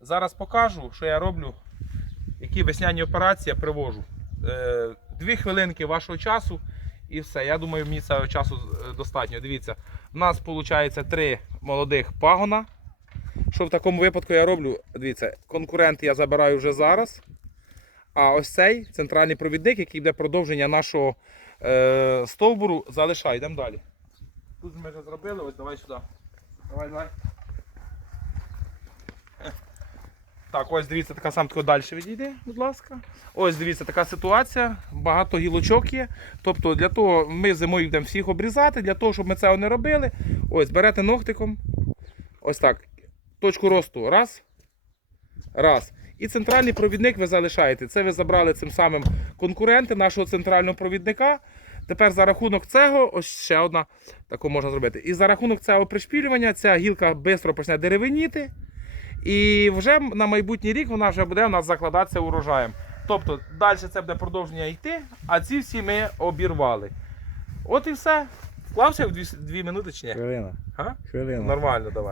Зараз покажу, що я роблю, які весняні операції я привожу. Е, Дві хвилинки вашого часу і все. Я думаю, мені цього часу е, достатньо. Дивіться, у нас виходить три молодих пагона. Що в такому випадку я роблю? Дивіться, конкурент я забираю вже зараз. А ось цей центральний провідник, який буде продовження нашого е, стовбуру, залишаю. Йдемо далі. Тут ми вже зробили, ось давай сюди. Давай, давай. Так, ось дивіться, така сам далі відійде, будь ласка. Ось дивіться, така ситуація. Багато гілочок є. Тобто для того ми зимою йдемо всіх обрізати, для того, щоб ми цього не робили. Ось берете ногтиком. Ось так. Точку росту. Раз. Раз. І центральний провідник ви залишаєте. Це ви забрали цим самим конкуренти нашого центрального провідника. Тепер за рахунок цього, ось ще одна таку можна зробити. І за рахунок цього пришпілювання ця гілка швидко почне деревеніти. І вже на майбутній рік вона вже буде у нас закладатися урожаєм. Тобто далі це буде продовження йти, а ці всі ми обірвали. От і все. Вклався в дві, дві минути чи ні? Хвилина. А? Хвилина. Нормально, давай.